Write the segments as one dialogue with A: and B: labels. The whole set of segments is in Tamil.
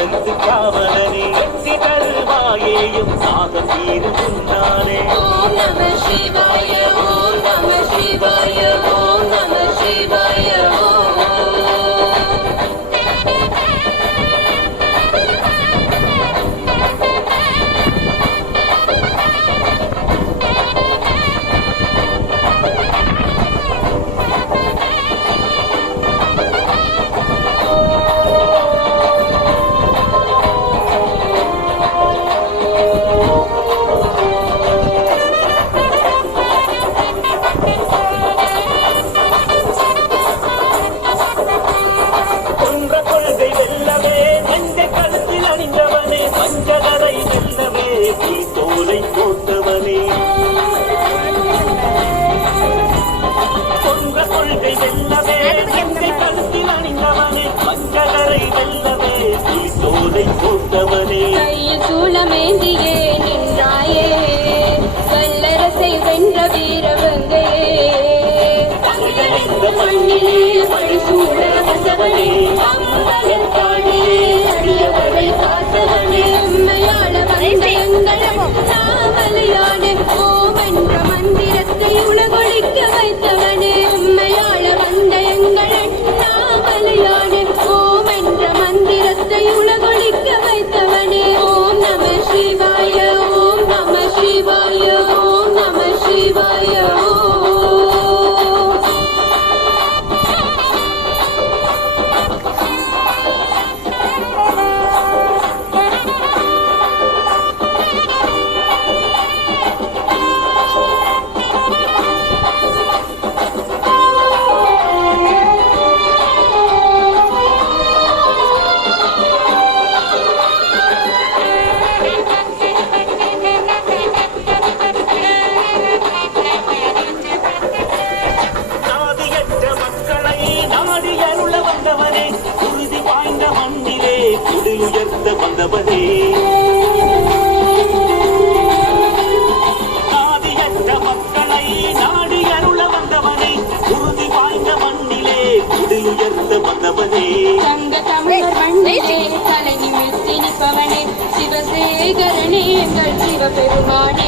A: வென்று காவலனே தருவாயேயும்
B: சாக தீரும் நானே கொண்ட வீரவங்களே மண்ணிலே மணி சூழ வசவனே உயர்த்த வந்தவனே ஆதியற்ற மக்களை நாடி அருள வந்தவனே. உறுதி வாய்ந்த மண்ணிலே குடியுயர்த்த வந்தவனே
A: தங்க தமிழர் மண்ணிலே தலை நிமித்தி நிற்பவனே. சிவசேகரனே எங்கள் சிவபெருமானே.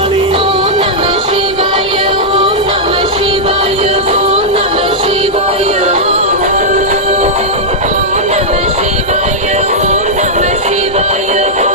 B: you.